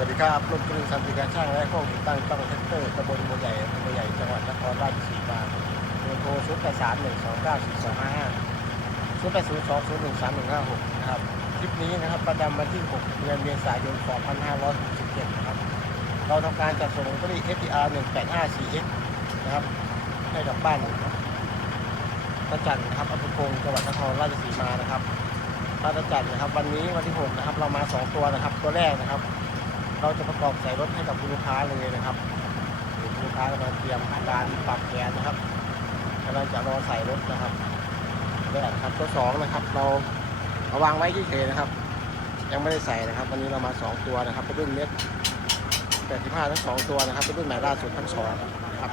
สวัสดีครับรถกรีสันติการช่างและข้อติดตั้งตั้งแท็กเตอร์ตำบลบัวใหญ่อำเภอบัวใหญ่ จังหวัดนครราชสีมาเบอร์โทร0 8 3 1 2 9 4 2 5 5 0 8 0 2 0 1 3 1 5 6นะครับ คลิปนี้นะครับประจำวันที่6เดือนเมษายน2567นะครับ เราทำการจัดส่งลอตเตอรี่ FTR 185 4X นะครับ ให้กับบ้านตะจันครับอำเภอคงจังหวัดนครราชสีมานะครับบ้านตะจันนะครับ วันนี้วันที่6นะครับ เรามา2ตัวนะครับ ตัวแรกนะครับ เราจะประกอบใส่รถให้กับคุณลูกค้าเลยนะครับคุณลูกค้ากำลังเตรียมการปรับแกนนะครับกำลังจะรอใส่รถนะครับแรกครับตัวสองนะครับ เราเอาวางไว้เฉยๆนะครับ ยังไม่ได้ใส่นะครับ วันนี้เรามา 2 ตัวนะครับเป็นรุ่นเม็ด85ทั้งสองตัวนะครับเป็นรุ่นใหม่ล่าสุดทั้งสองครับ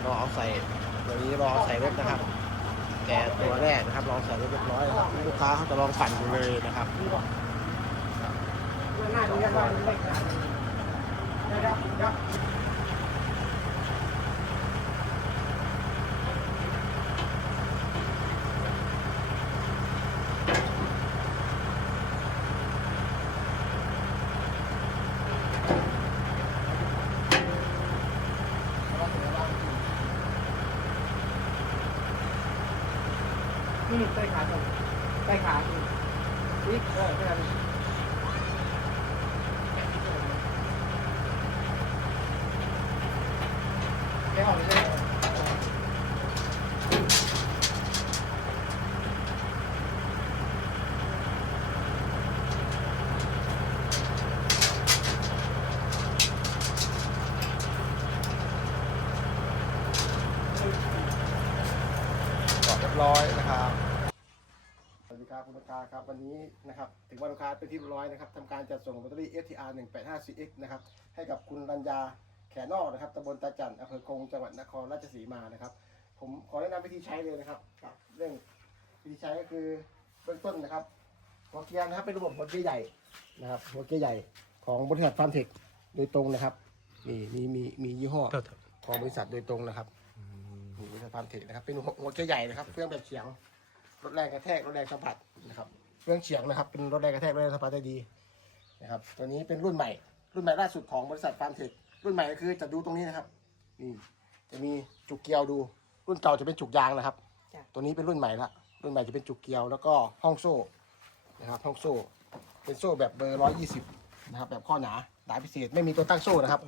เราเอาใส่ตัวนี้รอใส่รถนะครับแต่ตัวแรกนะครับลองใส่รถเรียบร้อยนะครับลูกค้าเขาจะลองปั่นดูเลยนะครับ นี่ใต้ขาตรงใต้ขาอีกนี่เออใช่ไหมไม่ออ กเลยจอดเรียบร้อยนะครับสวัสดีครับคุณลูกค้าครับวันนี้นะครับถึงวันลูกค้าเป็นที่เรียบร้อยนะครับทำการจัดส่งลอตเตอรี่ FTR 185CX นะครับให้กับคุณรัญญา แขนอกนะครับตำบลตาจันอำเภอคงจังหวัดนครราชสีมานะครับ ผมขอแนะนำวิธีใช้เลยนะครับครับ เรื่องวิธีใช้ก็คือเบื้องต้นนะครับ หัวเกียร์นะครับเป็นระบบหัวเกียร์ใหญ่นะครับ หัวเกียร์ใหญ่ของบริษัทฟาร์มเทคโดยตรงนะครับมีมีมีมียี่ห้อของบริษัทโดยตรงนะครับมีบริษัทฟาร์มเทคนะครับเป็นหัวเกียร์ใหญ่นะครับเครื่องแบบเฉียงรถแรงกระแทกรถแรงสัมผัสนะครับเครื่องเฉียงนะครับ เป็นรถแรงกระแทกรถแรงสัมผัสได้ดีนะครับตัวนี้เป็นรุ่นใหม่ รุ่นใหม่ล่าสุดของบริษัทฟาร์มเทค รุ่นใหม่ก็คือจะดูตรงนี้นะครับนี่จะมีจุกเกียวดู รุ่นเก่าจะเป็นจุกยางนะครับ จ้ะ ตัวนี้เป็นรุ่นใหม่ละรุ่นใหม่จะเป็นจุกเกียวแล้วก็ห้องโซ่นะครับห้องโซ่ เป็นโซ่แบบเบอร์ร้อยยี่สิบนะครับแบบข้อหนาหนาพิเศษไม่มีตัวตั้งโซ่นะครับ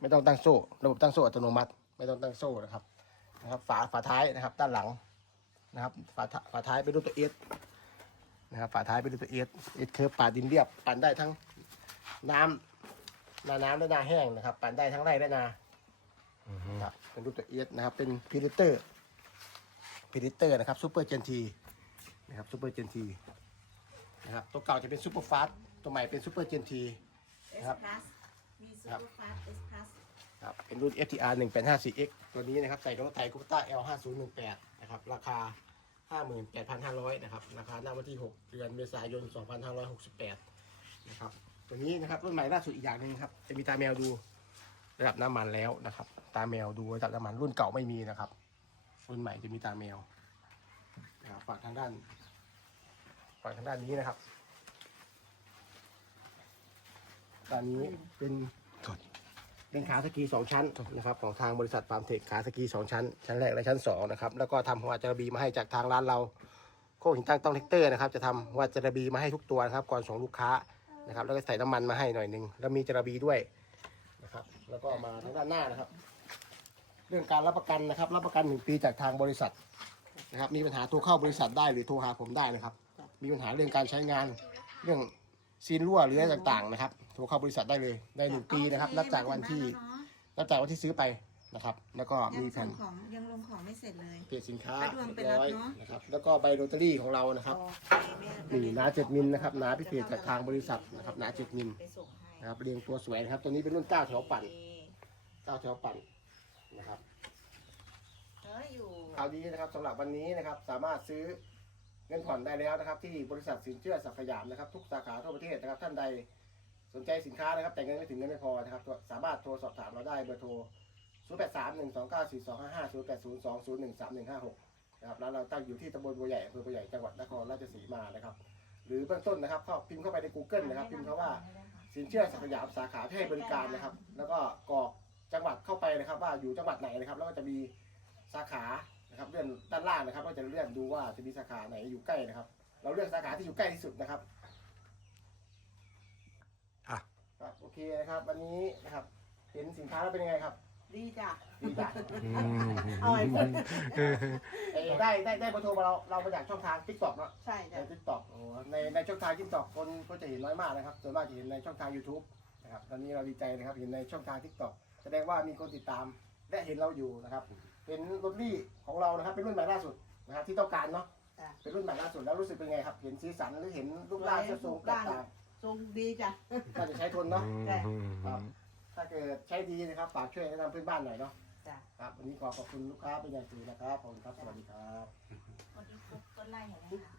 ไม่ต้องตั้งโซ่ ระบบตั้งโซ่อัตโนมัติ ไม่ต้องตั้งโซ่นะครับนะครับ ฝาฝาท้ายนะครับ ด้านหลังนะครับ ฝาท้าฝาท้ายเป็นรูปตัวเอสนะครับ ฝาท้ายเป็นรูปตัวเอสเอสเคิร์ฟป่าดินเรียบปั่นได้ทั้งน้ำ นาน้ำและนาแห้งนะครับปั่นได้ทั้งไร่และนาครับเป็นรูปตัวเอสนะครับ เป็นพิลิเตอร์พิลิเตอร์นะครับซูเปอร์เจนทีนะครับซูเปอร์เจนทีนะครับตัวเก่าจะเป็นซูเปอร์ฟาสตัวใหม่เป็นซูเปอร์เจนที S ครับ plus มีซูครัเปบอร์ฟาส S plus ครับเป็นรุ่น FTR 185 4X ตัวนี้นะครับใส่รถไถคูปต้า L 5018นะครับราคา 58,500นะครับราคาหน้าวันที่ 6 เดือนเมษายน 2568นะครับ ตัวนี้นะครับรุ่นใหม่ล่าสุดอีกอย่างหนึ่งครับ จะมีตาแมวดูระดับน้ำมันแล้วนะครับ ตาแมวดูระดับน้ำมันรุ่นเก่าไม่มีนะครับ รุ่นใหม่จะมีตาแมวนะครับฝากทางด้านฝากทางด้านนี้นะครับด้านนี้เป็นเป็นขาสกีสองชั้นนะครับ ของทางบริษัทฟาร์มเทคขาสกีสองชั้น ชั้นแรกและชั้นสองนะครับ แล้วก็ทำหัวจระบีมาให้จากทางร้านเรา โคกหินตั้งต้องเทคเตอร์นะครับ จะทำหัวจระบีมาให้ทุกตัวนะครับ ก่อนส่งลูกค้า นะครับ แล้วก็ใส่น้ำมันมาให้หน่อยหนึงแล้วมีจระบีด้วยนะครับ แล้วก็มาทางด้านหน้านะครับ เรื่องการรับประกันนะครับ รับประกันหนึ่งปีจากทางบริษัทนะครับ มีปัญหาโทรเข้าบริษัทได้หรือโทรหาผมได้นะครับ มีปัญหาเรื่องการใช้งานเรื่องซีนรั่วหรืออะไรต่างๆนะครับโทรเข้าบริษัทได้เลยได้หนึ่งปีนะครับนับจากวันที่นับจากวันที่ซื้อไป นะครับ แล้วก็ยังมีส่แผ่งนของยังลงของไม่เสร็จเลย เพจสินค้าไปดวงไปเรียบรับร้อยเนอะนะครับ แล้วก็ใบโรตารี่ของเรานะครับ โอเคแม่นี่หนาเจ็ดมิลนะครับหนาพิเศษจากทางบริษัทนะครับหนาเจ็ดมิลไปส่งให้นะครับเรียงตัวสวยนะครับ ตัวนี้เป็นรุ่นเก้าแถวปั่นโอเคเก้าแถวปั่นนะครับเอออยู่ข่าวดีนะครับสำหรับวันนี้นะครับสามารถซื้อเงินผ่อนได้แล้วนะครับ ที่บริษัทสินเชื่อสักดิ์สยามนะครับ ทุกสาขาทั่วประเทศนะครับท่านใดสนใจสินค้านะครับ แต่เงินไม่ถึงเงินไม่พอนะครับตัวสามารถโทรสอบถามเราได้เบอร์โทร 0 8 3 1 2 9 4 2 5 5 0 8 0 2 0 1 3 1 5 6นะครับแล้วเราตั้งอยู่ที่ตำบลบัวใหญ่อำเภอบัวใหญ่จังหวัดนครราชสีมานะครับ หรือเบื้องต้นนะครับเข้าพิมพ์เข้าไปใน Google นะครับ พิมพ์คำว่าสินเชื่อสักดิ์สยามสาขาที่ให้บริการนะครับ แล้วก็กรอกจังหวัดเข้าไปนะครับ ว่าอยู่จังหวัดไหนนะครับ แล้วก็จะมีสาขานะครับเลื่อนด้านล่างนะครับ ก็จะเลื่อนดูว่าจะมีสาขาไหนอยู่ใกล้นะครับ เราเลือกสาขาที่อยู่ใกล้ที่สุดนะครับอะ ครับโอเคนะครับวันนี้นะครับ เห็นสินค้าแล้วเป็นยังไงครับ ดีจ้ะดีจ้ะเอาไอ้คนเอ้ยได้ได้ได้เบอร์โทรมาเราเรามาจากช่องทางทิกตอกเนาะใช่ในจ้ะทิกตอกในในช่องทางทิกตอกคนก็จะเห็นน้อยมากนะครับส่วนมากจะเห็นในช่องทาง YouTube นะครับตอนนี้เราดีใจนะครับเห็นในช่องทางทิกตอกแสดงว่ามีคนติดตามและเห็นเราอยู่นะครับ เป็นรถลี่ของเรานะครับเป็นรุ่นใหม่ล่าสุดนะครับที่ต้องการเนาะจ้ะเป็นรุ่นใหม่ล่าสุดแล้วรู้สึกเป็นไงครับ เห็นสีสันหรือเห็นรูปร่างเสื้อทรงแตกต่างทรงดีจ้ะน่าจะใช้ทนเนาะใช่ครับ ถ้าเกิดใช้ดีนะครับฝากช่วยแนะนำเพื่อนบ้านหน่อยเนาะจ้ะครับวันนี้ขอขอบคุณลูกค้าเป็นอย่างสูงนะครับขอบคุณครับสวัสดีครับ คนที่ปุ๊บต้นไล่เห็นไหมคะ